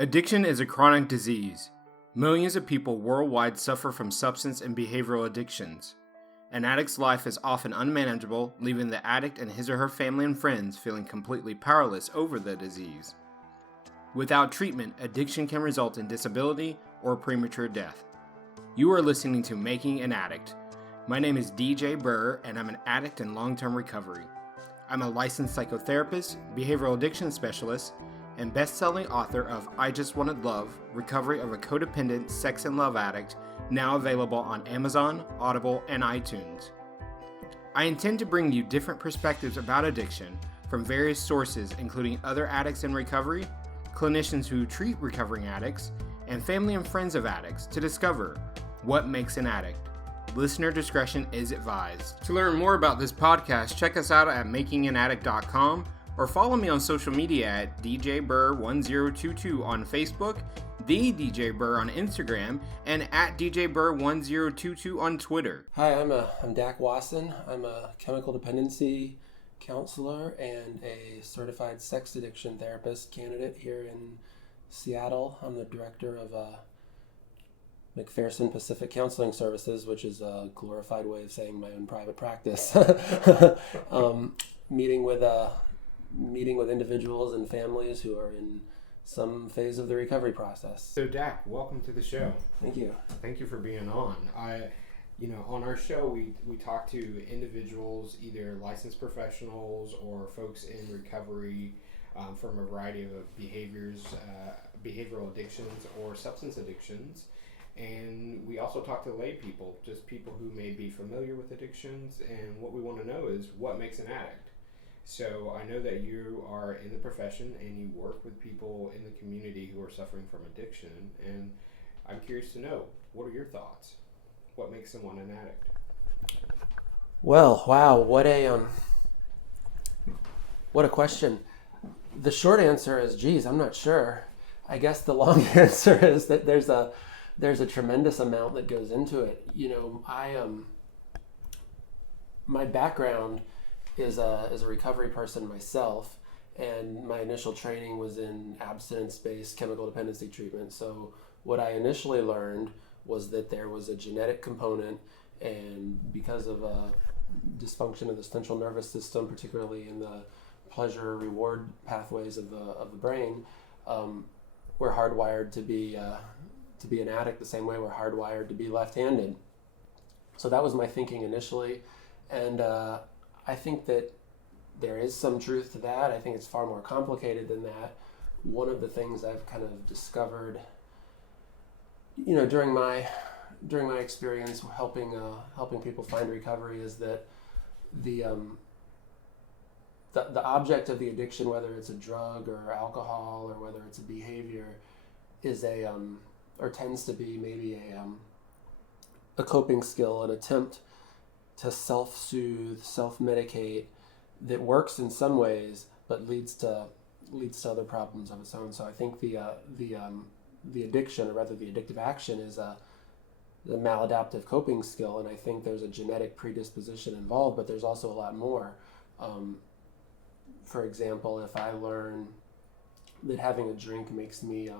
Addiction is a chronic disease. Millions of people worldwide suffer from substance and behavioral addictions. An addict's life is often unmanageable, leaving the addict and his or her family and friends feeling completely powerless over the disease. Without treatment, addiction can result in disability or premature death. You are listening to Making an Addict. My name is DJ Burr, and I'm an addict in long-term recovery. I'm a licensed psychotherapist, behavioral addiction specialist, and best-selling author of I Just Wanted Love, Recovery of a Codependent Sex and Love Addict, now available on Amazon, Audible, and iTunes. I intend to bring you different perspectives about addiction from various sources, including other addicts in recovery, clinicians who treat recovering addicts, and family and friends of addicts to discover what makes an addict. Listener discretion is advised. To learn more about this podcast, check us out at makinganaddict.com or follow me on social media at DJBurr1022 on Facebook, the DJ Burr on Instagram, and at DJBurr1022 on Twitter. Hi, I'm Dak Wasson. I'm a chemical dependency counselor and a certified sex addiction therapist candidate here in Seattle. I'm the director of MacPherson Pacific Counseling Services, which is a glorified way of saying my own private practice. Meeting with individuals and families who are in some phase of the recovery process. So Dak, welcome to the show. Thank you. Thank you for being on. On our show, we talk to individuals, either licensed professionals or folks in recovery from a variety of behaviors, behavioral addictions or substance addictions. And we also talk to lay people, just people who may be familiar with addictions. And what we want to know is what makes an addict. So I know that you are in the profession and you work with people in the community who are suffering from addiction. And I'm curious to know, what are your thoughts? What makes someone an addict? Well, wow, what a question. The short answer is, geez, I'm not sure. I guess the long answer is that there's a tremendous amount that goes into it. You know, my background is a recovery person myself, and my initial training was in abstinence-based chemical dependency treatment. So what I initially learned was that there was a genetic component, and because of a dysfunction of the central nervous system, particularly in the pleasure-reward pathways of the brain, we're hardwired to be an addict the same way we're hardwired to be left-handed. So that was my thinking initially, and I think that there is some truth to that. I think it's far more complicated than that. One of the things I've kind of discovered, you know, during my experience helping people find recovery is that the object of the addiction, whether it's a drug or alcohol or whether it's a behavior, is or tends to be maybe a coping skill, an attempt to self-soothe, self-medicate that works in some ways, but leads to other problems of its own. So I think the addiction, or rather the addictive action, is the maladaptive coping skill, and I think there's a genetic predisposition involved, but there's also a lot more. For example, if I learn that having a drink makes me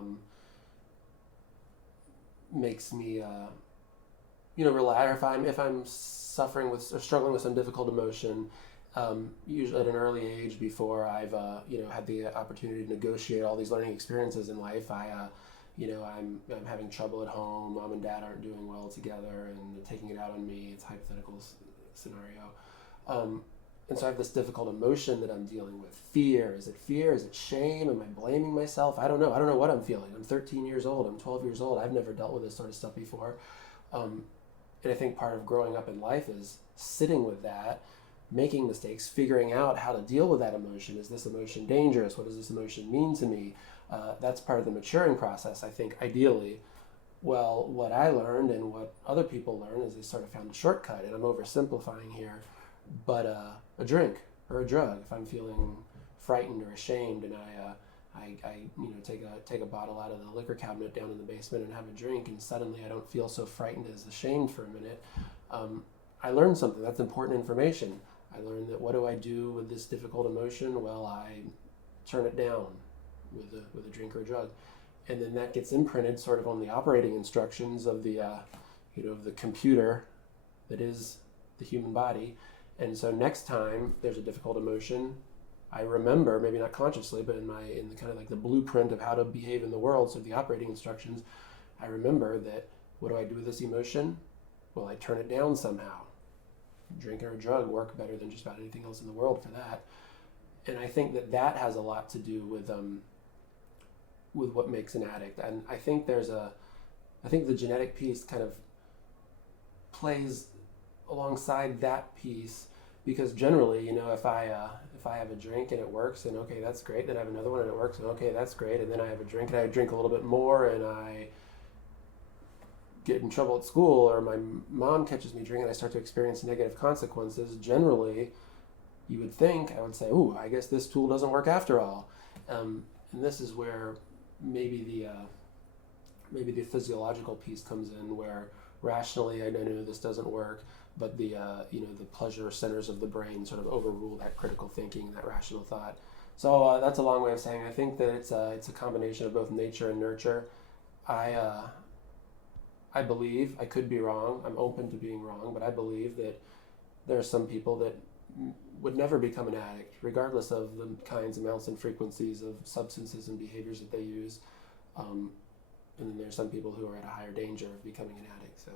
rely, or if I'm suffering with or struggling with some difficult emotion, usually at an early age, before I've had the opportunity to negotiate all these learning experiences in life, I'm having trouble at home. Mom and dad aren't doing well together, and they're taking it out on me. It's a hypothetical scenario, and so I have this difficult emotion that I'm dealing with. Fear. Is it fear? Is it shame? Am I blaming myself? I don't know. I don't know what I'm feeling. I'm 13 years old. I'm 12 years old. I've never dealt with this sort of stuff before. And I think part of growing up in life is sitting with that, making mistakes, figuring out how to deal with that emotion. Is this emotion dangerous? What does this emotion mean to me? That's part of the maturing process, I think, ideally. Well, what I learned and what other people learn is they sort of found a shortcut, and I'm oversimplifying here, but a drink or a drug. If I'm feeling frightened or ashamed, and I take a bottle out of the liquor cabinet down in the basement and have a drink, and suddenly I don't feel so frightened as ashamed for a minute. I learned something. That's important information. I learned that what do I do with this difficult emotion? Well, I turn it down with a drink or a drug. and then that gets imprinted sort of on the operating instructions of the of the computer that is the human body. And so next time there's a difficult emotion, I remember, maybe not consciously, but in the kind of like the blueprint of how to behave in the world, so the operating instructions, I remember that, what do I do with this emotion? Well, I turn it down somehow. Drink or a drug work better than just about anything else in the world for that. And I think that has a lot to do with what makes an addict. And I think the genetic piece kind of plays alongside that piece, because generally, if I have a drink and it works, and okay, that's great. Then I have another one and it works, and okay, that's great. And then I have a drink and I drink a little bit more, and I get in trouble at school, or my mom catches me drinking and I start to experience negative consequences. Generally, you would think, I would say, "Ooh, I guess this tool doesn't work after all." And this is where maybe the physiological piece comes in, where rationally I know this doesn't work, but the pleasure centers of the brain sort of overrule that critical thinking, that rational thought. So that's a long way of saying I think that it's a combination of both nature and nurture. I believe, I could be wrong, I'm open to being wrong, but I believe that there are some people that would never become an addict, regardless of the kinds, amounts, and frequencies of substances and behaviors that they use. And then there's some people who are at a higher danger of becoming an addict. So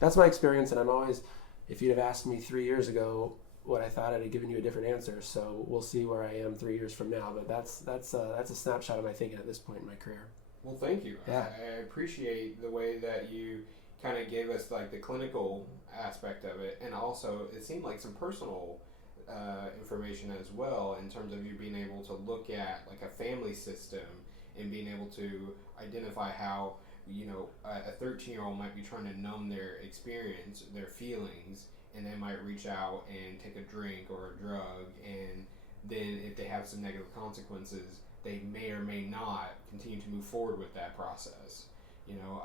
that's my experience, and I'm always, if you'd have asked me 3 years ago what I thought, I'd have given you a different answer. So we'll see where I am 3 years from now. But that's a snapshot of my thinking at this point in my career. Well, thank you. Yeah. I appreciate the way that you kind of gave us like the clinical aspect of it, and also it seemed like some personal information as well, in terms of you being able to look at like a family system and being able to identify how a 13-year-old might be trying to numb their experience, their feelings, and they might reach out and take a drink or a drug, and then if they have some negative consequences, they may or may not continue to move forward with that process.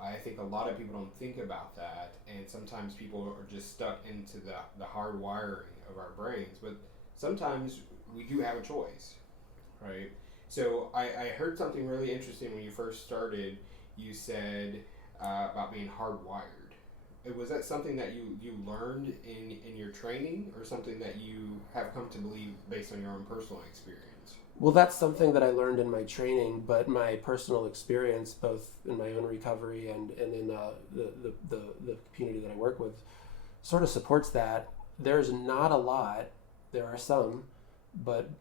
I think a lot of people don't think about that, and sometimes people are just stuck into the hard wiring of our brains, but sometimes we do have a choice, right? So I heard something really interesting when you first started. You said about being hardwired. Was that something that you learned in your training, or something that you have come to believe based on your own personal experience? Well, that's something that I learned in my training, but my personal experience, both in my own recovery and in the community that I work with, sort of supports that. There's not a lot, there are some, but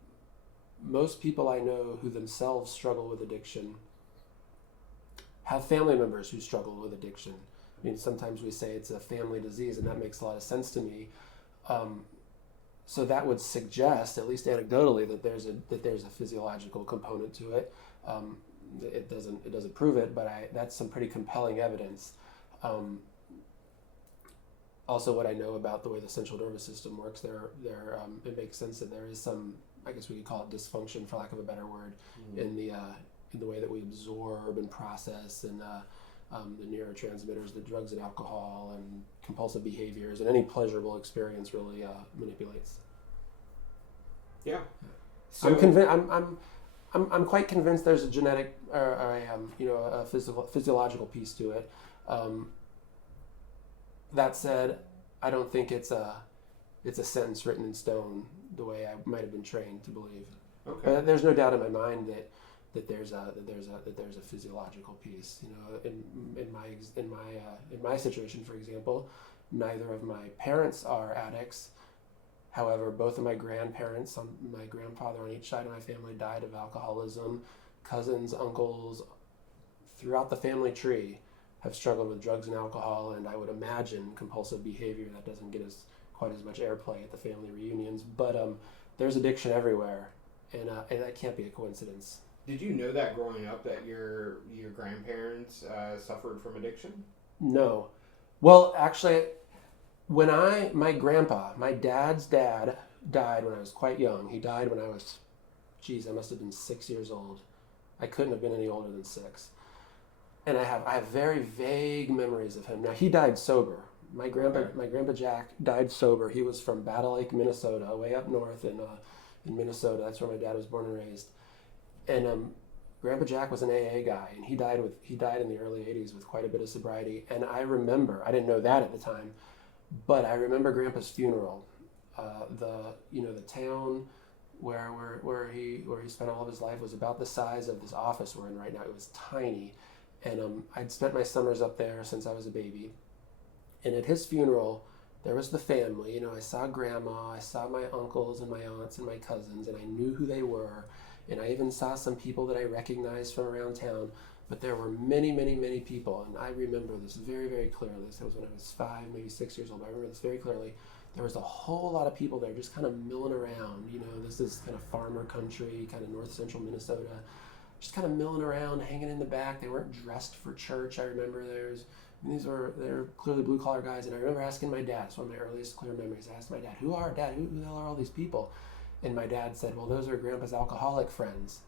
most people I know who themselves struggle with addiction have family members who struggle with addiction. I mean, sometimes we say it's a family disease, and that makes a lot of sense to me. So that would suggest, at least anecdotally, that there's a physiological component to it. It doesn't prove it, but that's some pretty compelling evidence. Also, what I know about the way the central nervous system works, it makes sense that there is some, I guess we could call it dysfunction, for lack of a better word, in the way that we absorb and process and the neurotransmitters, the drugs and alcohol and compulsive behaviors, and any pleasurable experience really manipulates. Yeah. So I'm quite convinced there's a genetic or a physiological piece to it. That said, I don't think it's a sentence written in stone the way I might have been trained to believe. Okay. But there's no doubt in my mind that there's a physiological piece. In my situation, for example, neither of my parents are addicts. However, both of my grandparents, my grandfather on each side of my family, died of alcoholism. Cousins, uncles, throughout the family tree have struggled with drugs and alcohol, and I would imagine compulsive behavior that doesn't get quite as much airplay at the family reunions. But there's addiction everywhere, and that can't be a coincidence. Did you know that growing up, that your grandparents suffered from addiction? No. Well, actually, my grandpa, my dad's dad, died when I was quite young. He died when I was, I must have been 6 years old. I couldn't have been any older than 6. And I have very vague memories of him. Now, he died sober. My grandpa Jack died sober. He was from Battle Lake, Minnesota, way up north in Minnesota. That's where my dad was born and raised. And Grandpa Jack was an AA guy, and he died in the early 80s with quite a bit of sobriety. And I remember, I didn't know that at the time, but I remember Grandpa's funeral. The town where he spent all of his life was about the size of this office we're in right now. It was tiny, and I'd spent my summers up there since I was a baby. And at his funeral, there was the family. I saw Grandma, I saw my uncles and my aunts and my cousins, and I knew who they were. And I even saw some people that I recognized from around town. But there were many, many, many people, and I remember this very, very clearly. This was when I was 5, maybe 6 years old. But I remember this very clearly. There was a whole lot of people there just kind of milling around. This is kind of farmer country, kind of north central Minnesota. Just kind of milling around, hanging in the back. They weren't dressed for church. I remember they're clearly blue collar guys. And I remember asking my dad, it's one of my earliest clear memories. I asked my dad, who the hell are all these people? And my dad said, well, those are Grandpa's alcoholic friends.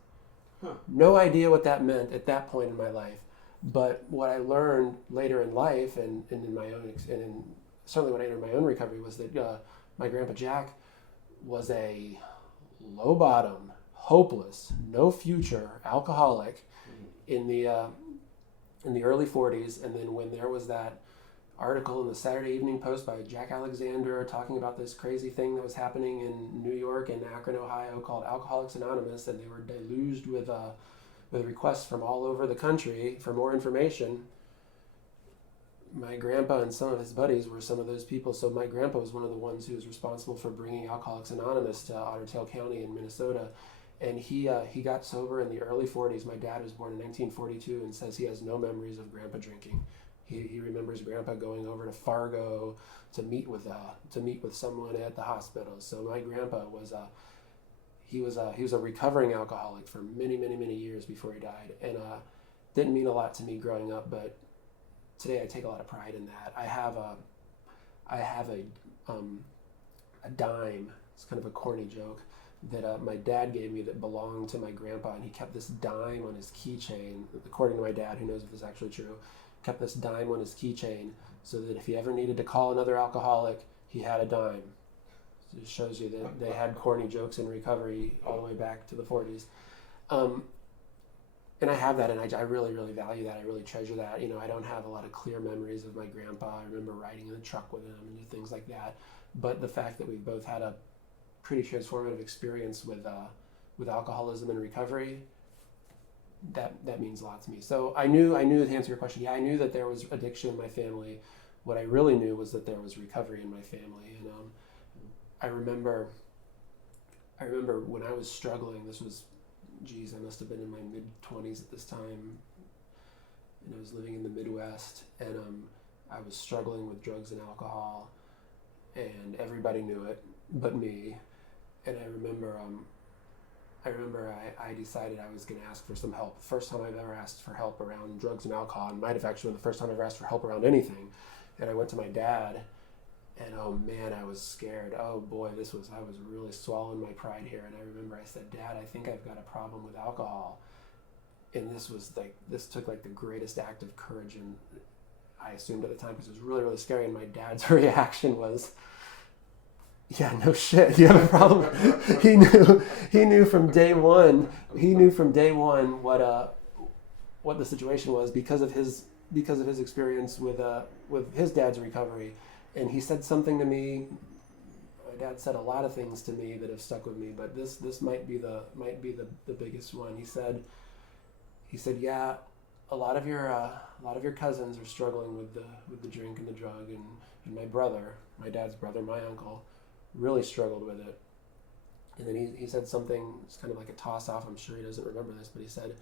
Huh. No idea what that meant at that point in my life. But what I learned later in life and in my own, certainly when I entered my own recovery, was that my Grandpa Jack was a low bottom, hopeless, no future alcoholic in the early 40s. And then when there was that article in the Saturday Evening Post by Jack Alexander talking about this crazy thing that was happening in New York and Akron, Ohio, called Alcoholics Anonymous, and they were deluged with requests from all over the country for more information. My grandpa and some of his buddies were some of those people. So my grandpa was one of the ones who was responsible for bringing Alcoholics Anonymous to Otter Tail County in Minnesota. And he got sober in the early 40s. My dad was born in 1942 and says he has no memories of Grandpa drinking. He remembers Grandpa going over to Fargo to meet with someone at the hospital. So my grandpa was he was a recovering alcoholic for many, many, many years before he died, and didn't mean a lot to me growing up. But today I take a lot of pride in that. I have a dime. It's kind of a corny joke that my dad gave me that belonged to my grandpa, and he kept this dime on his keychain. According to my dad, who knows if this is actually true, kept this dime on his keychain so that if he ever needed to call another alcoholic, he had a dime. So it shows you that they had corny jokes in recovery all the way back to the 40s. And I have that, and I really, really value that. I really treasure that. I don't have a lot of clear memories of my grandpa. I remember riding in the truck with him and things like that. But the fact that we've both had a pretty transformative experience with alcoholism and recovery, that means a lot to me. So I knew to answer your question, I knew that there was addiction in my family. What I really knew was that there was recovery in my family. And I remember when I was struggling, this was, I must have been in my mid-20s at this time, and I was living in the Midwest, and I was struggling with drugs and alcohol, and everybody knew it but me. And I remember I decided I was going to ask for some help. The first time I've ever asked for help around drugs and alcohol, and might have actually been the first time I've ever asked for help around anything. And I went to my dad, and oh man, I was scared. Oh boy, I was really swallowing my pride here. And I remember I said, Dad, I think I've got a problem with alcohol. And this took like the greatest act of courage, and I assumed at the time, because it was really, really scary. And my dad's reaction was, yeah, no shit, you have a problem. He knew from day one what the situation was because of his experience with his dad's recovery. And he said something to me. My dad said a lot of things to me that have stuck with me, but this might be the biggest one. He said, yeah, a lot of your cousins are struggling with the drink and the drug, and my brother, my dad's brother, my uncle, really struggled with it. And then he said something, it's kind of like a toss-off, I'm sure he doesn't remember this, but he said,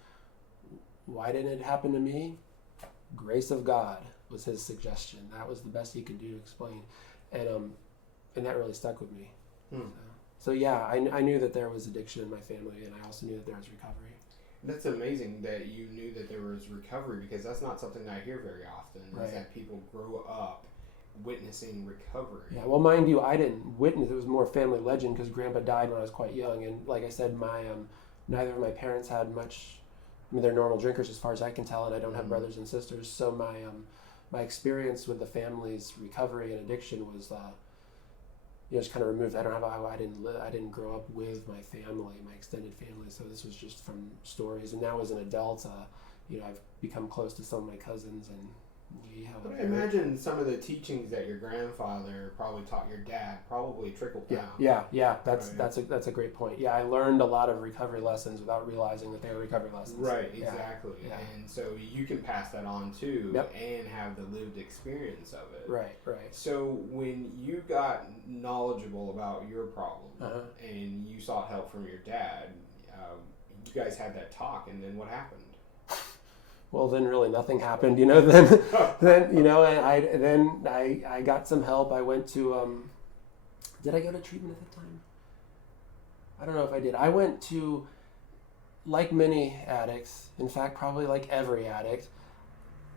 why didn't it happen to me? Grace of God was his suggestion. That was the best he could do to explain. And that really stuck with me. So yeah, I knew that there was addiction in my family, and I also knew that there was recovery. That's amazing that you knew that there was recovery, because that's not something I hear very often, right? Is that people grow up witnessing recovery. Yeah, well, mind you, I didn't witness. It was more family legend, because Grandpa died when I was quite young, and like I said, my neither of my parents had much. I mean, they're normal drinkers as far as I can tell, and I don't have brothers and sisters. So my experience with the family's recovery and addiction was just kind of removed. I didn't grow up with my family, my extended family, so this was just from stories. And now as an adult, I've become close to some of my cousins, and we have. But I imagine some of the teachings that your grandfather probably taught your dad probably trickled down. Yeah. That's a great point. Yeah, I learned a lot of recovery lessons without realizing that they were recovery lessons. Right, exactly. Yeah. And so you can pass that on too, yep. and have the lived experience of it. Right. So when you got knowledgeable about your problem and you sought help from your dad, you guys had that talk, and then what happened? Well, then really nothing happened, then I got some help. I went to, did I go to treatment at that time? I don't know if I did. I went to, like many addicts, in fact, probably like every addict,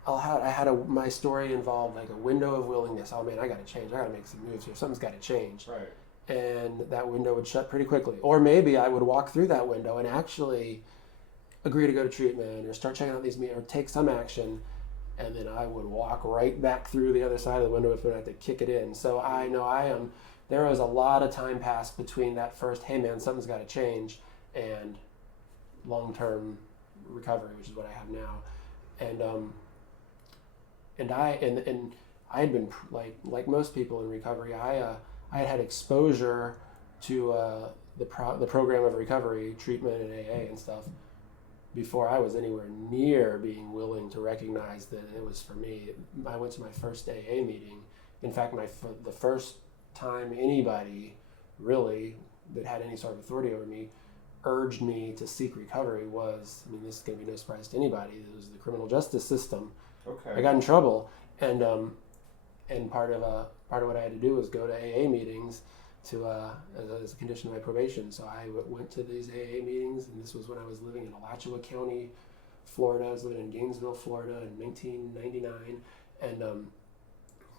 my story involved like a window of willingness. Oh man, I got to change. I got to make some moves here. Something's got to change. Right. And that window would shut pretty quickly. Or maybe I would walk through that window and actually agree to go to treatment or start checking out these meetings or take some action, and then I would walk right back through the other side of the window if I had to kick it in. So I know there was a lot of time passed between that first, hey man, something's got to change, and long-term recovery, which is what I have now. And I had been like most people in recovery, I had exposure to the program of recovery, treatment and AA and stuff, before I was anywhere near being willing to recognize that it was for me. I went to my first AA meeting. In fact, the first time anybody really that had any sort of authority over me urged me to seek recovery was, this is going to be no surprise to anybody, it was the criminal justice system. Okay. I got in trouble, and part of what I had to do was go to AA meetings as a condition of my probation. So I went to these AA meetings, and this was when I was living in Alachua County, Florida. I was living in Gainesville, Florida in 1999, and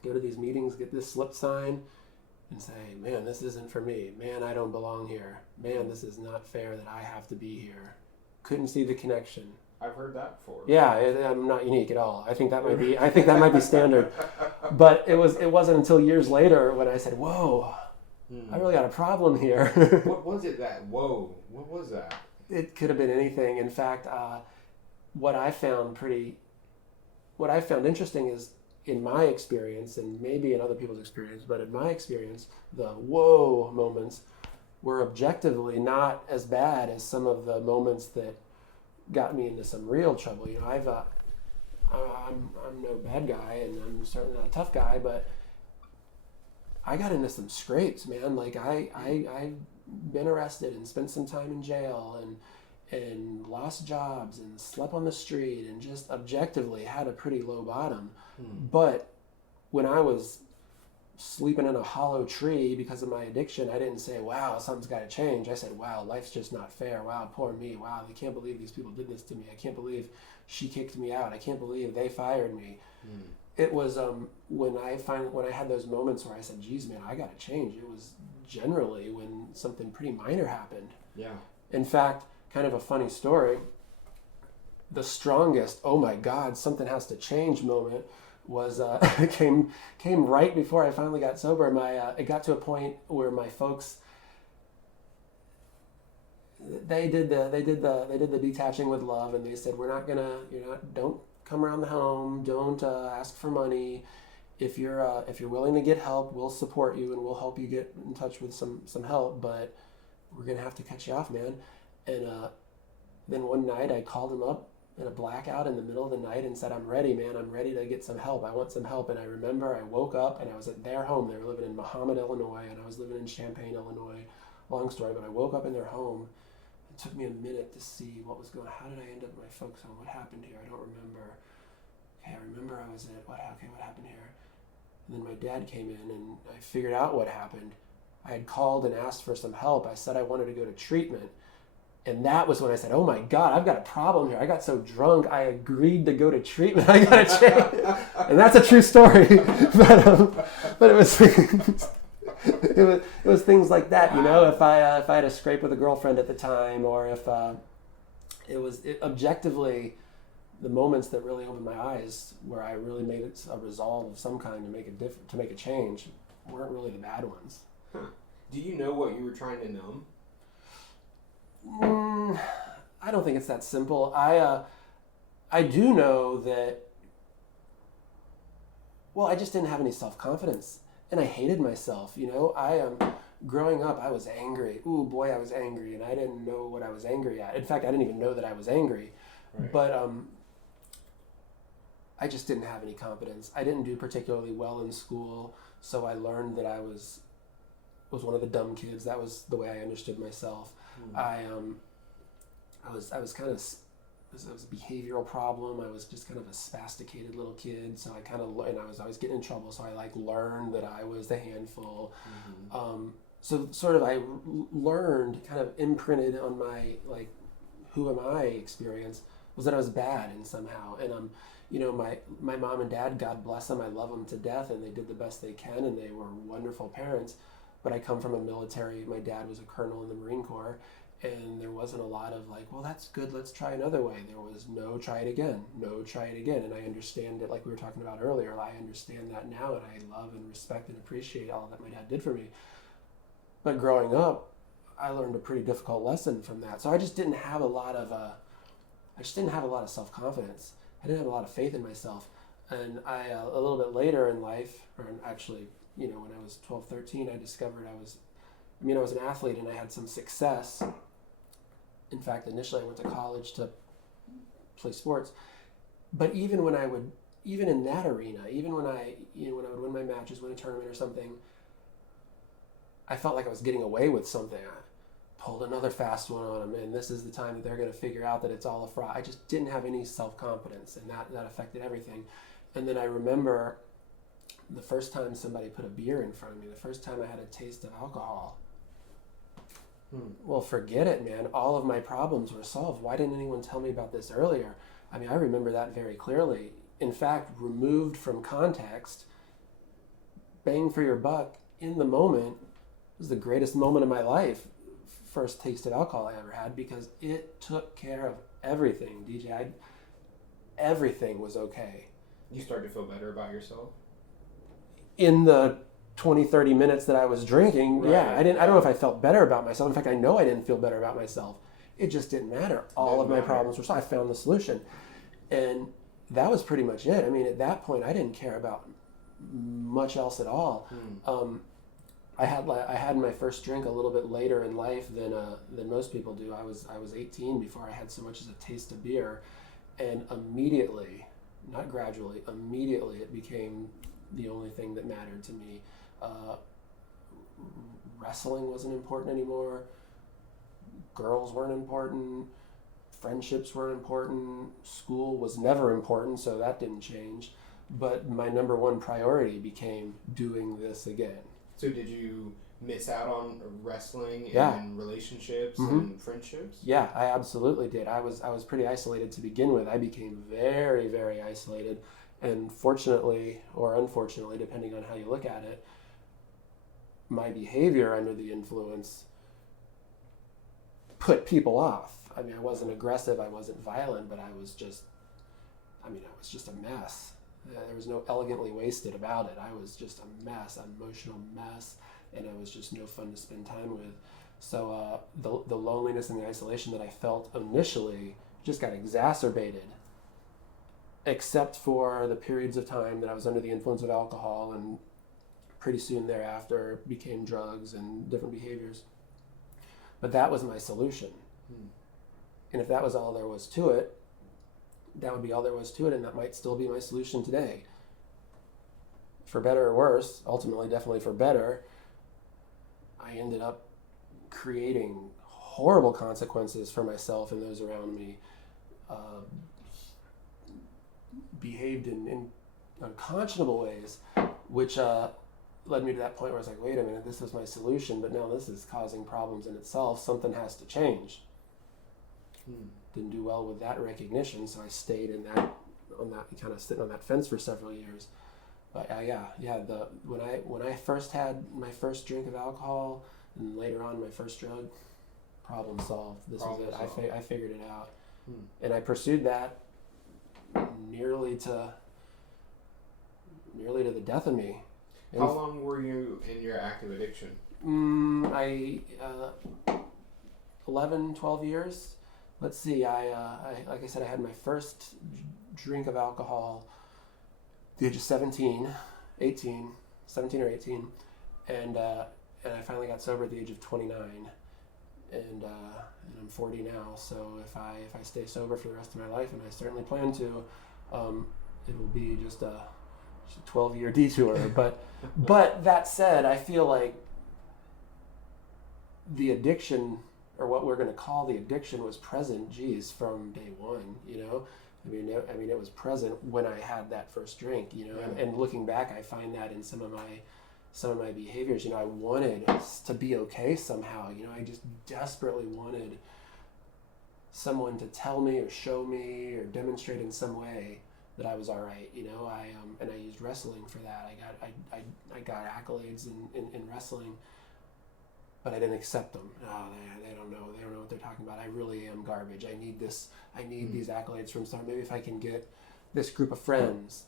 go to these meetings, get this slip sign, and say, man, this isn't for me. Man, I don't belong here. Man, this is not fair that I have to be here. Couldn't see the connection. I've heard that before. Yeah, I'm not unique at all. I think that might be standard. But it wasn't until years later when I said, whoa, I really got a problem here. What was it that, whoa, what was that? It could have been anything. In fact, what I found interesting is, in my experience, and maybe in other people's experience, but in my experience, the whoa moments were objectively not as bad as some of the moments that got me into some real trouble. I'm no bad guy, and I'm certainly not a tough guy, but I got into some scrapes, man. Like I've been arrested and spent some time in jail and lost jobs and slept on the street and just objectively had a pretty low bottom. But when I was sleeping in a hollow tree because of my addiction, I didn't say, wow, something's got to change. I said, wow, life's just not fair. Wow, poor me. Wow, I can't believe these people did this to me. I can't believe she kicked me out. I can't believe they fired me. It was when I had those moments where I said, geez, man, I got to change. It was generally when something pretty minor happened. Yeah. In fact, kind of a funny story, the strongest, oh my God, something has to change moment was came right before I finally got sober. It got to a point where my folks, they did the detaching with love, and they said, don't come around the home, don't ask for money. If you're willing to get help, we'll support you and we'll help you get in touch with some help, but we're gonna have to cut you off, man. And then one night I called him up in a blackout in the middle of the night and said, I'm ready, man. I'm ready to get some help. I want some help. And I remember I woke up and I was at their home. They were living in Mahomet, Illinois, and I was living in Champaign, Illinois. Long story, but I woke up in their home. It took me a minute to see what was going on. How did I end up at my folks' home? What happened here? I don't remember. Okay, I remember I was at, what happened here? And then my dad came in and I figured out what happened. I had called and asked for some help. I said I wanted to go to treatment. And that was when I said, oh my God, I've got a problem here. I got so drunk, I agreed to go to treatment. I got to change. And that's a true story. But it was it was things like that, you know, if I had a scrape with a girlfriend at the time, or if objectively the moments that really opened my eyes where I really made it a resolve of some kind to make a change weren't really the bad ones. Do you know what you were trying to numb? I don't think it's that simple. I do know that, well, I just didn't have any self-confidence, and I hated myself, you know? Growing up, I was angry. Ooh, boy, I was angry, and I didn't know what I was angry at. In fact, I didn't even know that I was angry. Right. But I just didn't have any confidence. I didn't do particularly well in school, so I learned that I was one of the dumb kids. That was the way I understood myself. I was a behavioral problem. I was just kind of a spasticated little kid. So I I was always getting in trouble. So I learned that I was the handful. So sort of I learned, kind of imprinted on my who am I experience was that I was bad in somehow. And my mom and dad, God bless them, I love them to death, and they did the best they can, and they were wonderful parents. But I come from a military. My dad was a colonel in the Marine Corps. And there wasn't a lot of well, that's good, let's try another way. There was no, try it again. And I understand it, like we were talking about earlier. I understand that now, and I love and respect and appreciate all that my dad did for me. But growing up, I learned a pretty difficult lesson from that. So I just didn't have a lot of self-confidence. I didn't have a lot of faith in myself. And I, a little bit later in life, or actually, when I was 12, 13, I discovered I was an athlete and I had some success. In fact, initially I went to college to play sports, but even in that arena, even when I would win my matches, win a tournament or something, I felt like I was getting away with something. I pulled another fast one on them, and this is the time that they're going to figure out that it's all a fraud. I just didn't have any self-confidence, and that affected everything. And then I remember the first time somebody put a beer in front of me, the first time I had a taste of alcohol. Well, forget it, man. All of my problems were solved. Why didn't anyone tell me about this earlier? I remember that very clearly. In fact, removed from context, bang for your buck, in the moment, was the greatest moment of my life. First taste of alcohol I ever had, because it took care of everything, DJ. Everything was okay. You started to feel better about yourself? In the 20, 30 minutes that I was drinking, right. I don't know if I felt better about myself. In fact, I know I didn't feel better about myself. It just didn't matter. All of my problems were solved. I found the solution. And that was pretty much it. At that point, I didn't care about much else at all. I had my first drink a little bit later in life than most people do. I was 18 before I had so much as a taste of beer. And immediately, not gradually, immediately it became the only thing that mattered to me. Wrestling wasn't important anymore. Girls weren't important. Friendships weren't important. School was never important, so that didn't change. But my number one priority became doing this again. So did you miss out on wrestling and relationships and friendships? Yeah, I absolutely did. I was pretty isolated to begin with. I became very, very isolated. And fortunately, or unfortunately, depending on how you look at it, my behavior under the influence put people off. I wasn't aggressive, I wasn't violent, but I was just a mess. There was no elegantly wasted about it. I was just a mess, an emotional mess, and I was just no fun to spend time with. So the loneliness and the isolation that I felt initially just got exacerbated, except for the periods of time that I was under the influence of alcohol, and pretty soon thereafter became drugs and different behaviors. But that was my solution. And if that was all there was to it, that would be all there was to it, and that might still be my solution today. For better or worse, ultimately definitely for better, I ended up creating horrible consequences for myself and those around me. Behaved in unconscionable ways, which led me to that point where I was like, wait a minute, this was my solution, but now this is causing problems in itself. Something has to change. Didn't do well with that recognition, so I stayed kind of sitting on that fence for several years. But when I first had my first drink of alcohol, and later on my first drug, problem solved. This was it. I figured it out, and I pursued that nearly to the death of me. How long were you in your active addiction? I 11, 12 years. Let's see. I like I said, I had my first drink of alcohol at the age of 17 or 18, and I finally got sober at the age of 29, and I'm 40 now. So if I stay sober for the rest of my life, and I certainly plan to, it will be just a 12-year detour. But that said, I feel like the addiction, or what we're going to call the addiction, was present, from day one, I mean, it was present when I had that first drink, and looking back, I find that in some of my behaviors, I wanted to be okay somehow, I just desperately wanted someone to tell me or show me or demonstrate in some way that I was all right, and I used wrestling for that. I got accolades in wrestling, but I didn't accept them. Oh, they don't know. They don't know what they're talking about. I really am garbage. I need this. I need these accolades from someone. Maybe if I can get this group of friends,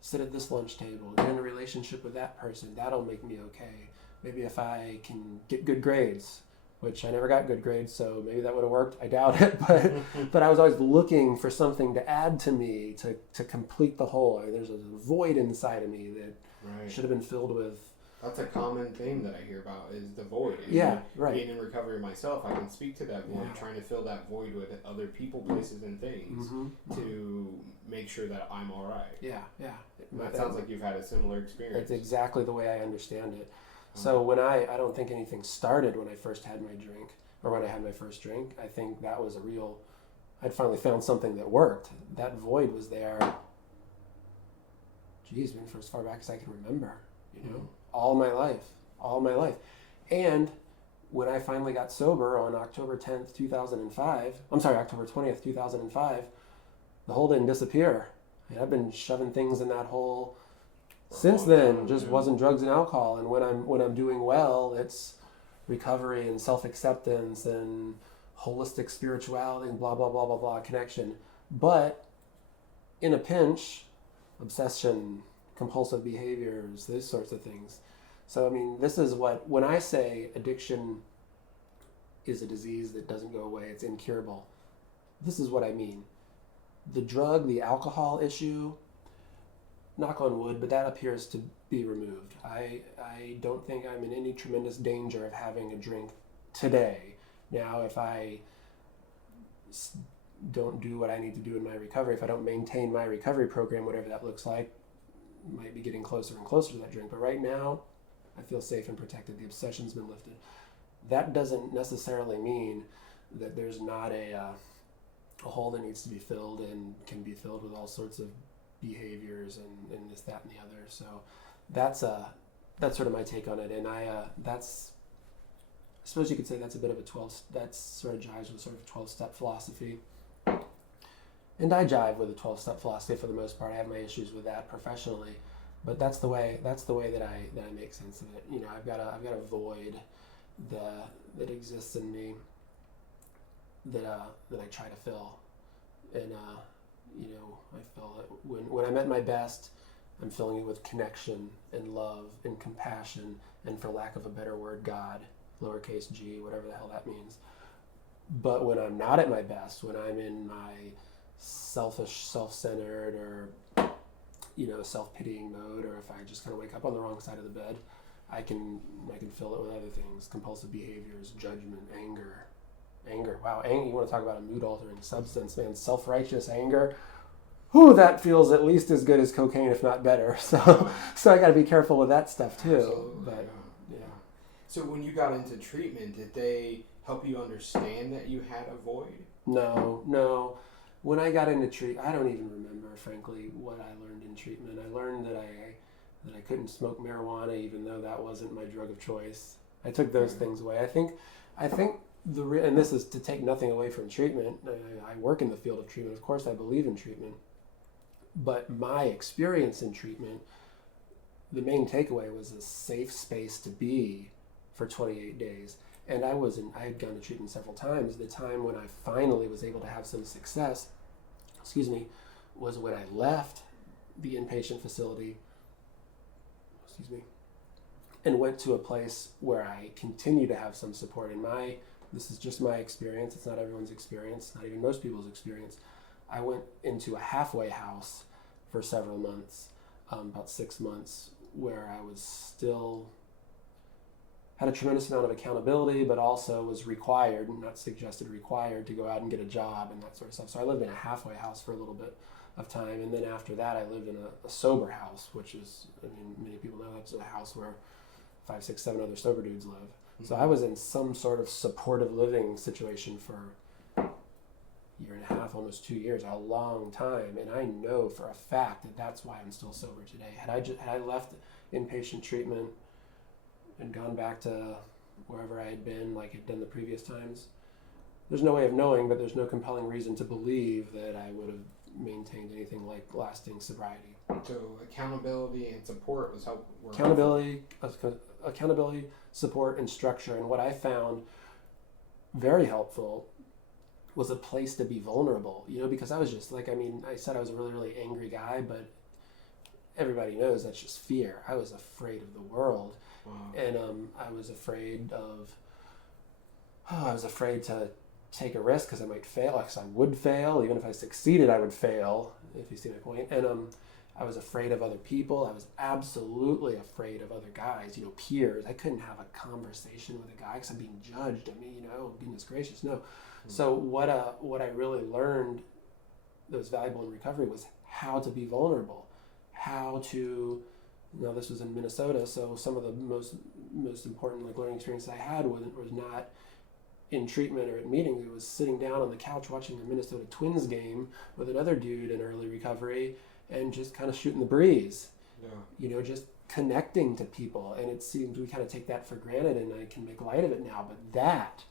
sit at this lunch table, get in a relationship with that person, that'll make me okay. Maybe if I can get good grades, which I never got good grades, so maybe that would have worked. I doubt it, but I was always looking for something to add to me to complete the whole. There's a void inside of me that should have been filled with. That's a common theme that I hear about, is the void. Being in recovery myself, I can speak to that void, trying to fill that void with other people, places, and things to make sure that I'm all right. Yeah. That sounds like you've had a similar experience. That's exactly the way I understand it. So when I don't think anything started when I first had my drink, or when I had my first drink. I think that was I'd finally found something that worked. That void was there, for as far back as I can remember, all my life. And when I finally got sober on October 20th, 2005, the hole didn't disappear. I've been shoving things in that hole since then. Just wasn't drugs and alcohol. And when I'm doing well, it's recovery and self-acceptance and holistic spirituality and blah, blah, blah, blah, blah, connection. But in a pinch, obsession, compulsive behaviors, those sorts of things. So, this is when I say addiction is a disease that doesn't go away, it's incurable, this is what I mean. The drug, the alcohol issue, knock on wood, but that appears to be removed. I don't think I'm in any tremendous danger of having a drink today. Now, if I don't do what I need to do in my recovery, if I don't maintain my recovery program, whatever that looks like, might be getting closer and closer to that drink. But right now, I feel safe and protected. The obsession's been lifted. That doesn't necessarily mean that there's not a hole that needs to be filled and can be filled with all sorts of behaviors and this, that, and the other. So that's sort of my take on it. And I suppose you could say that's a bit of that sort of jives with sort of a 12-step philosophy. And I jive with a 12-step philosophy for the most part. I have my issues with that professionally, but that's the way that I make sense of it. I've got a void that exists in me that I try to fill, and I fill it when I'm at my best. I'm filling it with connection and love and compassion, and, for lack of a better word, God, lowercase g, whatever the hell that means. But when I'm not at my best, when I'm in my selfish, self-centered, or self-pitying mode, or if I just kind of wake up on the wrong side of the bed, I can fill it with other things: compulsive behaviors, judgment, anger. Wow, anger! You want to talk about a mood-altering substance, man? Self-righteous anger. Ooh, that feels at least as good as cocaine, if not better. So I got to be careful with that stuff too. Absolutely, but yeah. So when you got into treatment, did they help you understand that you had a void? No. When I got into treatment, I don't even remember, frankly, what I learned in treatment. I learned that I couldn't smoke marijuana, even though that wasn't my drug of choice. I took those things away. I think and this is to take nothing away from treatment. I work in the field of treatment. Of course, I believe in treatment. But my experience in treatment, the main takeaway was a safe space to be for 28 days. And I had gone to treatment several times. The time when I finally was able to have some success, was when I left the inpatient facility, and went to a place where I continue to have some support. This is just my experience. It's not everyone's experience, not even most people's experience. I went into a halfway house for several months, about 6 months, where I was still had a tremendous amount of accountability, but also was required, not suggested, required to go out and get a job and that sort of stuff. So I lived in a halfway house for a little bit of time. And then after that, I lived in a sober house, which is, many people know that's a house where 5, 6, 7 other sober dudes live. Mm-hmm. So I was in some sort of supportive living situation for a year and a half, almost 2 years, a long time. And I know for a fact that that's why I'm still sober today. Had I left inpatient treatment and gone back to wherever I had been, like I'd done the previous times, there's no way of knowing, but there's no compelling reason to believe that I would have maintained anything like lasting sobriety. So accountability and support was Accountability, support, and structure. And what I found very helpful was a place to be vulnerable, because I was just like, I said I was a really, really angry guy, but everybody knows that's just fear. I was afraid of the world. Wow. And I was afraid to take a risk because I might fail, because I would fail. Even if I succeeded, I would fail, if you see my point. And I was afraid of other people. I was absolutely afraid of other guys, peers. I couldn't have a conversation with a guy because I'm being judged. Goodness gracious, no. Mm-hmm. So what I really learned that was valuable in recovery was how to be vulnerable, how to, this was in Minnesota, so some of the most important learning experiences I had was not in treatment or at meetings. It was sitting down on the couch watching a Minnesota Twins game with another dude in early recovery and just kind of shooting the breeze. Yeah. Just connecting to people. And it seems we kind of take that for granted, and I can make light of it now, but that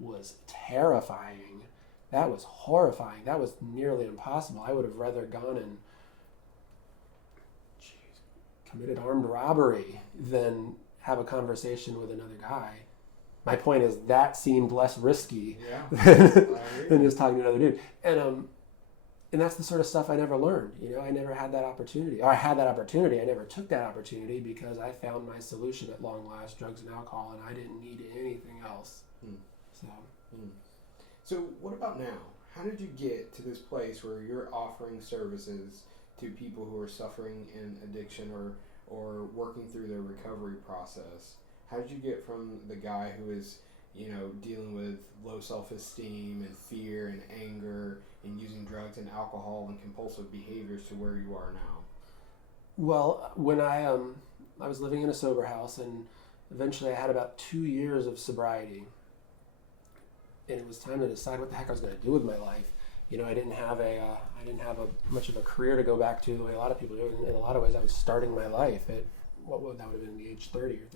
was terrifying. That was horrifying. That was nearly impossible. I would have rather gone and committed armed robbery than have a conversation with another guy. My point is that seemed less risky than just talking to another dude. And that's the sort of stuff I never learned. I never had that opportunity. Or I had that opportunity. I never took that opportunity because I found my solution at long last, drugs and alcohol, and I didn't need anything else. So what about now? How did you get to this place where you're offering services to people who are suffering in addiction or working through their recovery process? How did you get from the guy who is, dealing with low self-esteem and fear and anger and using drugs and alcohol and compulsive behaviors to where you are now? Well, when I was living in a sober house, and eventually I had about 2 years of sobriety, and it was time to decide what the heck I was going to do with my life. I didn't have much of a career to go back to the way a lot of people do. In a lot of ways, I was starting my life at that would have been the age 30 or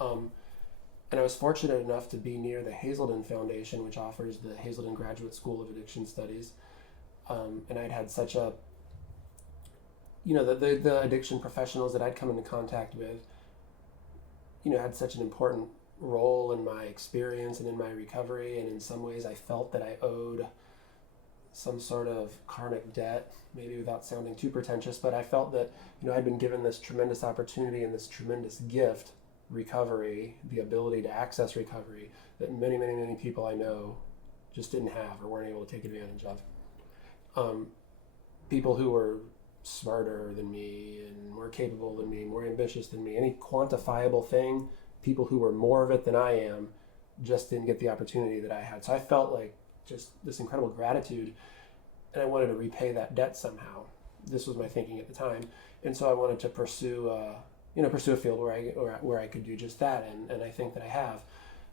31. And I was fortunate enough to be near the Hazelden Foundation, which offers the Hazelden Graduate School of Addiction Studies. And I'd had such a, the addiction professionals that I'd come into contact with, had such an important role in my experience and in my recovery. And in some ways I felt that I owed some sort of karmic debt, maybe without sounding too pretentious, but I felt that, I'd been given this tremendous opportunity and this tremendous gift, recovery, the ability to access recovery, that many, many, many people I know just didn't have or weren't able to take advantage of. People who were smarter than me and more capable than me, more ambitious than me, any quantifiable thing, people who were more of it than I am just didn't get the opportunity that I had. So I felt like just this incredible gratitude, and I wanted to repay that debt somehow. This was my thinking at the time, and so I wanted to pursue a field where I could do just that, and I think that I have.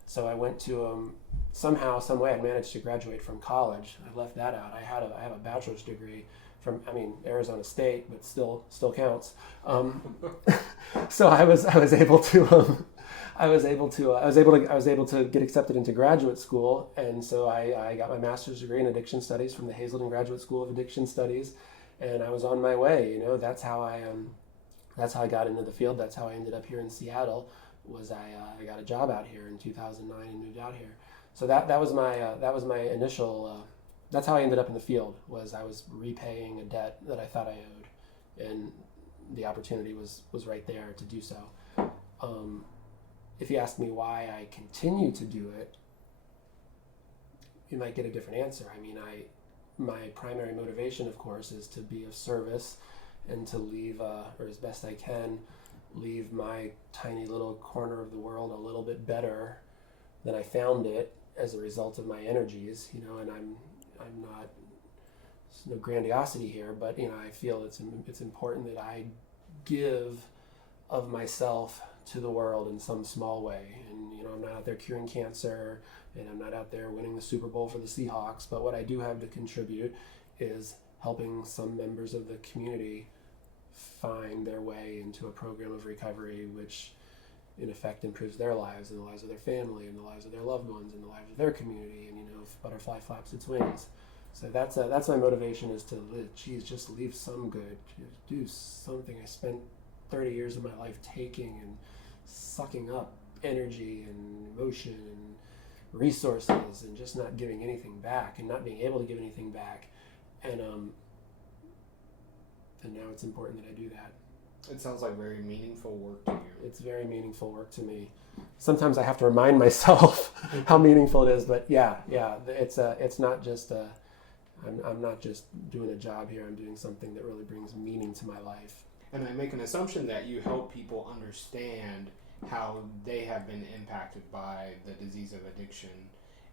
So I went to somehow, some way, I managed to graduate from college. I left that out. I have a bachelor's degree from Arizona State, but still counts. So I was able to get accepted into graduate school, and so I got my master's degree in addiction studies from the Hazelden Graduate School of Addiction Studies, and I was on my way. That's how I got into the field. That's how I ended up here in Seattle. I got a job out here in 2009 and moved out here. So that was my initial. That's how I ended up in the field. I was repaying a debt that I thought I owed, and the opportunity was right there to do so. If you ask me why I continue to do it, you might get a different answer. I mean, my primary motivation, of course, is to be of service and to leave, or as best I can, leave my tiny little corner of the world a little bit better than I found it as a result of my energies, you know. And I'm not, there's no grandiosity here, but you know, I feel it's important that I give of myself to the world in some small way. And you know, I'm not out there curing cancer, and I'm not out there winning the Super Bowl for the Seahawks, but what I do have to contribute is helping some members of the community find their way into a program of recovery which in effect improves their lives and the lives of their family and the lives of their loved ones and the lives of their community. And you know, if butterfly flaps its wings. So that's my motivation, is to just leave some good, do something. I spent 30 years of my life taking and sucking up energy and emotion and resources and just not giving anything back and not being able to give anything back. And now it's important that I do that. It sounds like very meaningful work to you. It's very meaningful work to me. Sometimes I have to remind myself how meaningful it is, but yeah, it's not just I'm not just doing a job here. I'm doing something that really brings meaning to my life. And I make an assumption that you help people understand how they have been impacted by the disease of addiction,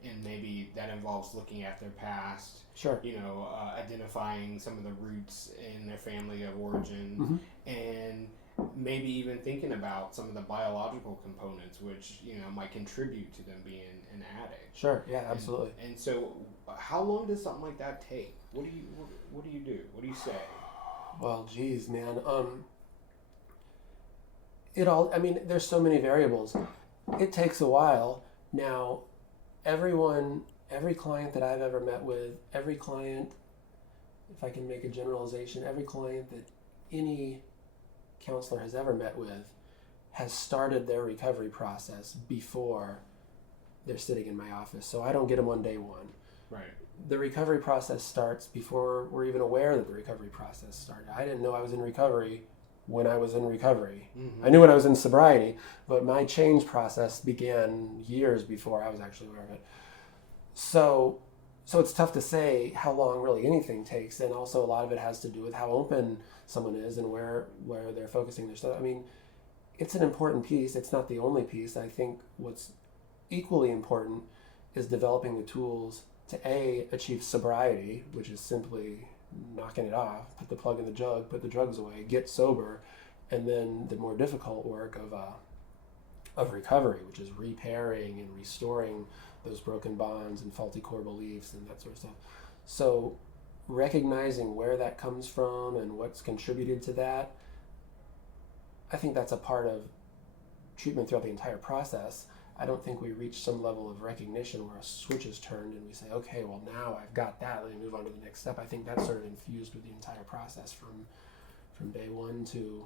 and maybe that involves looking at their past. Sure. You know, identifying some of the roots in their family of origin, Mm-hmm. and maybe even thinking about some of the biological components which, you know, might contribute to them being an addict. Sure. Yeah, absolutely. And so how long does something like that take? What do you do? What do you say? Well, geez, man. There's so many variables. It takes a while. Now, every client that I've ever met with, every client, if I can make a generalization, every client that any counselor has ever met with has started their recovery process before they're sitting in my office. So I don't get them on day one. Right. The recovery process starts before we're even aware that the recovery process started. I didn't know I was in recovery when I was in recovery. Mm-hmm. I knew when I was in sobriety, but my change process began years before I was actually aware of it. So it's tough to say how long really anything takes, and also a lot of it has to do with how open someone is and where they're focusing their stuff. I mean, it's an important piece. It's not the only piece. I think what's equally important is developing the tools to achieve sobriety, which is simply knocking it off, put the plug in the jug, put the drugs away, get sober, and then the more difficult work of recovery, which is repairing and restoring those broken bonds and faulty core beliefs and that sort of stuff. So recognizing where that comes from and what's contributed to that, I think that's a part of treatment throughout the entire process. I don't think we reach some level of recognition where a switch is turned and we say, okay, well now I've got that, let me move on to the next step. I think that's sort of infused with the entire process from day one to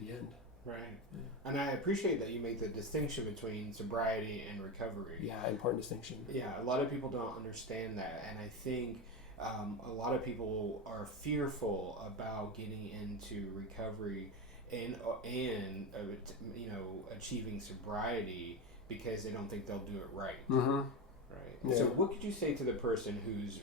the end. Right. Yeah. And I appreciate that you make the distinction between sobriety and recovery. Yeah, important distinction. Yeah, a lot of people don't understand that, and I think a lot of people are fearful about getting into recovery and achieving sobriety because they don't think they'll do it right. Mm-hmm. Right. Yeah. So what could you say to the person who's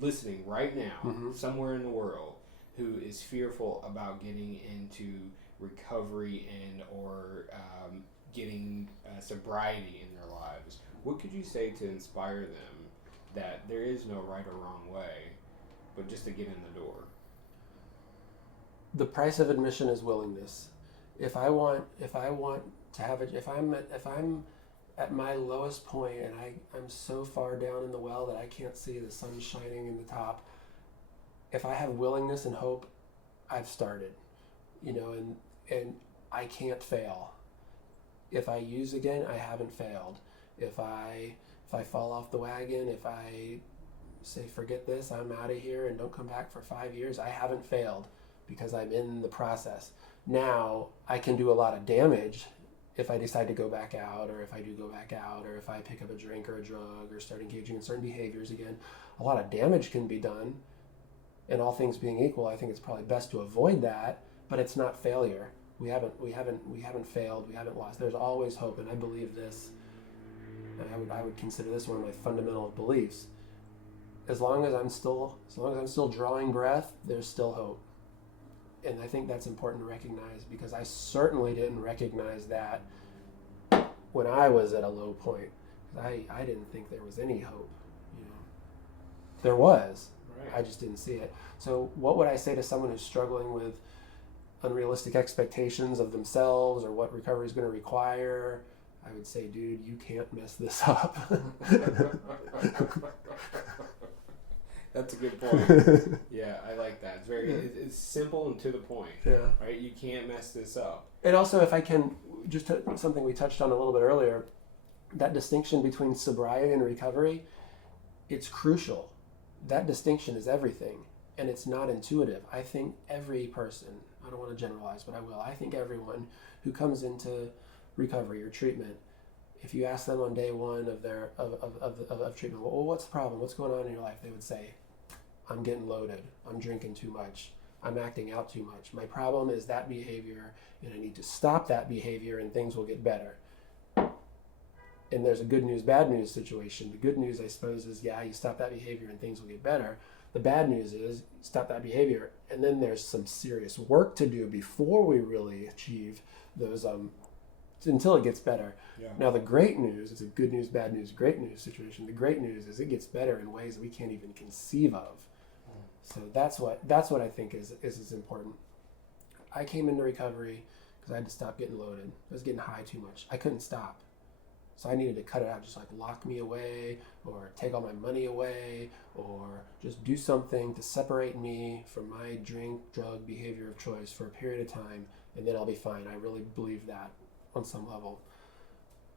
listening right now, mm-hmm. somewhere in the world, who is fearful about getting into recovery and or getting sobriety in their lives? What could you say to inspire them that there is no right or wrong way, but just to get in the door? The price of admission is willingness. If I'm at my lowest point and I'm so far down in the well that I can't see the sun shining in the top, if I have willingness and hope, I've started, and I can't fail. If I use again, I haven't failed. If I fall off the wagon, if I say, forget this, I'm out of here and don't come back for 5 years, I haven't failed because I'm in the process. Now, I can do a lot of damage if I decide to go back out, or if I do go back out, or if I pick up a drink or a drug or start engaging in certain behaviors again. A lot of damage can be done, and all things being equal, I think it's probably best to avoid that, but it's not failure. We haven't failed. We haven't lost. There's always hope, and I believe this. And I would consider this one of my fundamental beliefs. As long as I'm still drawing breath, there's still hope. And I think that's important to recognize, because I certainly didn't recognize that when I was at a low point. I didn't think there was any hope. There was. Right. I just didn't see it. So what would I say to someone who's struggling with unrealistic expectations of themselves or what recovery is going to require? I would say, dude, you can't mess this up. That's a good point. Yeah, I like that. It's very it's simple and to the point. Yeah. Right? You can't mess this up. And also, if I can, just something we touched on a little bit earlier, that distinction between sobriety and recovery, it's crucial. That distinction is everything, and it's not intuitive. I think every person, I don't want to generalize, but I will, I think everyone who comes into recovery or treatment, if you ask them on day one of their of treatment, well, what's the problem? What's going on in your life? They would say, I'm getting loaded. I'm drinking too much. I'm acting out too much. My problem is that behavior, and I need to stop that behavior, and things will get better. And there's a good news, bad news situation. The good news, I suppose, is, yeah, you stop that behavior and things will get better. The bad news is, stop that behavior, and then there's some serious work to do before we really achieve those, until it gets better. Yeah. Now, the great news, it's a good news, bad news, great news situation. The great news is it gets better in ways that we can't even conceive of. So that's what I think is important. I came into recovery because I had to stop getting loaded. I was getting high too much. I couldn't stop. So I needed to cut it out, just like lock me away or take all my money away or just do something to separate me from my drink, drug behavior of choice for a period of time, and then I'll be fine. I really believe that on some level.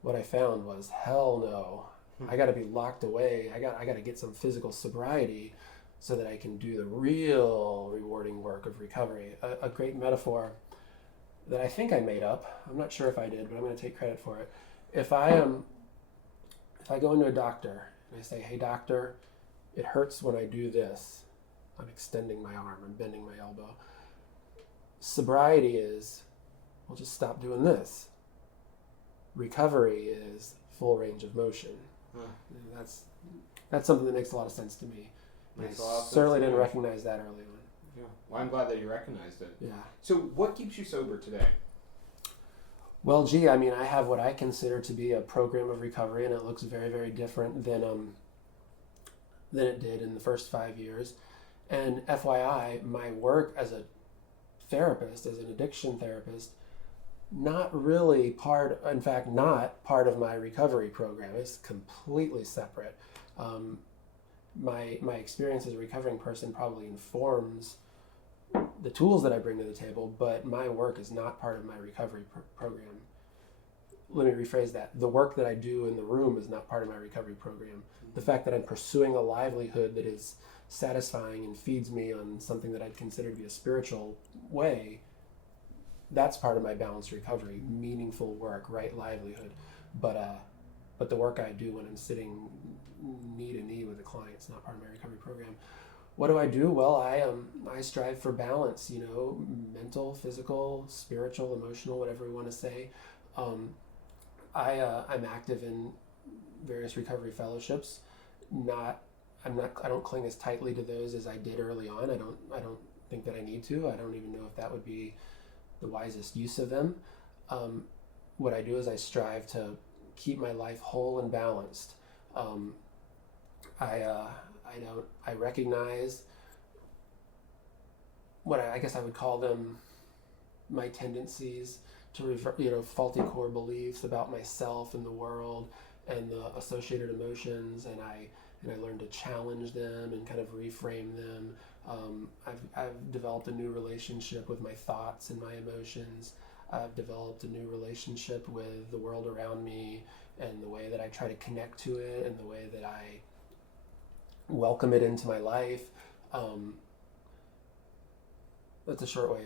What I found was, hell no. I got to be locked away. I got to get some physical sobriety so that I can do the real rewarding work of recovery. A great metaphor that I think I made up. I'm not sure if I did, but I'm going to take credit for it. If I go into a doctor and I say, hey doctor, it hurts when I do this, I'm extending my arm, I'm bending my elbow. Sobriety is, well, just stop doing this. Recovery is full range of motion. That's something that makes a lot of sense to me. I certainly didn't recognize that early on. Yeah. Well, I'm glad that you recognized it. Yeah. So what keeps you sober today? Well, gee, I mean, I have what I consider to be a program of recovery, and it looks very, very different than it did in the first 5 years. And FYI, my work as a therapist, as an addiction therapist, not part of my recovery program. It's completely separate. My experience as a recovering person probably informs the tools that I bring to the table, but my work is not part of my recovery program. Let me rephrase that. The work that I do in the room is not part of my recovery program. The fact that I'm pursuing a livelihood that is satisfying and feeds me on something that I'd consider to be a spiritual way, that's part of my balanced recovery, meaningful work, right livelihood. But the work I do when I'm sitting knee to knee with a client is not part of my recovery program. What do I do? Well, I strive for balance, mental, physical, spiritual, emotional, whatever we want to say. I'm active in various recovery fellowships. I don't cling as tightly to those as I did early on. I don't think that I need to. I don't even know if that would be the wisest use of them. What I do is I strive to keep my life whole and balanced. I recognize what I guess I would call them my tendencies to revert, faulty core beliefs about myself and the world and the associated emotions, and I learn to challenge them and kind of reframe them. I've developed a new relationship with my thoughts and my emotions. I've developed a new relationship with the world around me and the way that I try to connect to it and the way that I welcome it into my life. That's a short way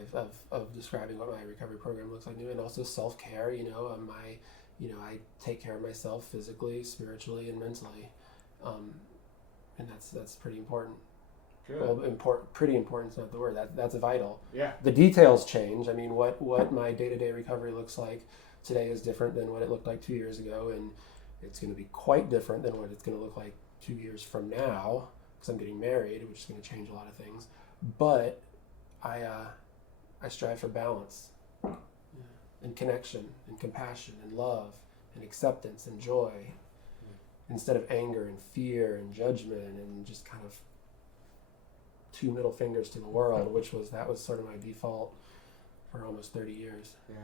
of describing what my recovery program looks like. And also self-care, I take care of myself physically, spiritually, and mentally. And that's pretty important. Good. Well, pretty important is not the word. That's vital. Yeah. The details change. I mean, what my day-to-day recovery looks like today is different than what it looked like 2 years ago, and it's going to be quite different than what it's going to look like 2 years from now, because I'm getting married, which is going to change a lot of things. But I strive for balance, and connection, and compassion, and love, and acceptance, and joy, instead of anger and fear and judgment and just kind of 2 middle fingers to the world, that was sort of my default for almost 30 years. Yeah.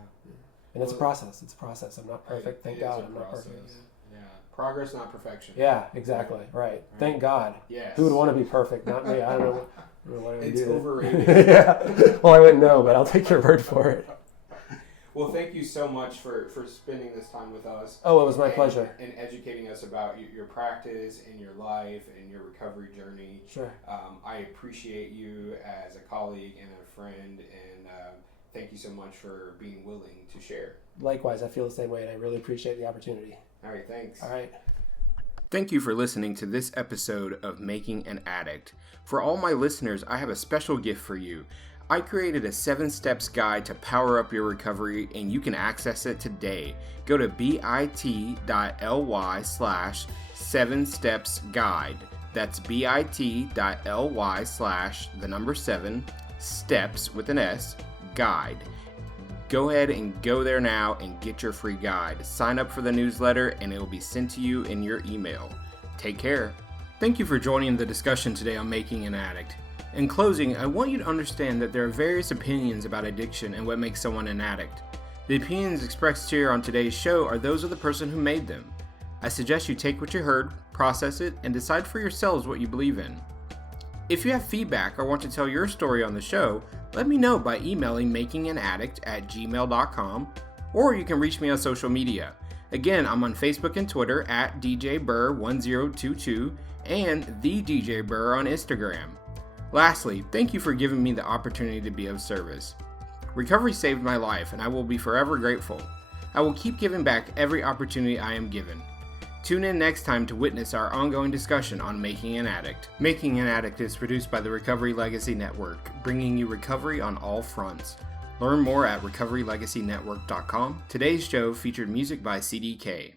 And it's a process. I'm not perfect. Thank God I'm not perfect. Yeah. Progress, not perfection. Yeah, exactly. Right. Thank God. Yes. Who would want to be perfect? Not me. I don't know what I would It's do. overrated. Yeah. Well, I wouldn't know, but I'll take your word for it. Well, thank you so much for spending this time with us. Oh, it was my pleasure. And educating us about your practice and your life and your recovery journey. Sure. I appreciate you as a colleague and a friend, and thank you so much for being willing to share. Likewise, I feel the same way, and I really appreciate the opportunity. All right, thanks. All right. Thank you for listening to this episode of Making an Addict. For all my listeners, I have a special gift for you. I created a 7 steps guide to power up your recovery, and you can access it today. Go to bit.ly/7stepsguide. That's bit.ly/7 steps with an S guide. Go ahead and go there now and get your free guide. Sign up for the newsletter and it will be sent to you in your email. Take care. Thank you for joining the discussion today on Making an Addict. In closing, I want you to understand that there are various opinions about addiction and what makes someone an addict. The opinions expressed here on today's show are those of the person who made them. I suggest you take what you heard, process it, and decide for yourselves what you believe in. If you have feedback or want to tell your story on the show, let me know by emailing makinganaddict@gmail.com, or you can reach me on social media. Again, I'm on Facebook and Twitter at DJBurr1022 and the DJ Burr on Instagram. Lastly, thank you for giving me the opportunity to be of service. Recovery saved my life, and I will be forever grateful. I will keep giving back every opportunity I am given. Tune in next time to witness our ongoing discussion on Making an Addict. Making an Addict is produced by the Recovery Legacy Network, bringing you recovery on all fronts. Learn more at recoverylegacynetwork.com. Today's show featured music by CDK.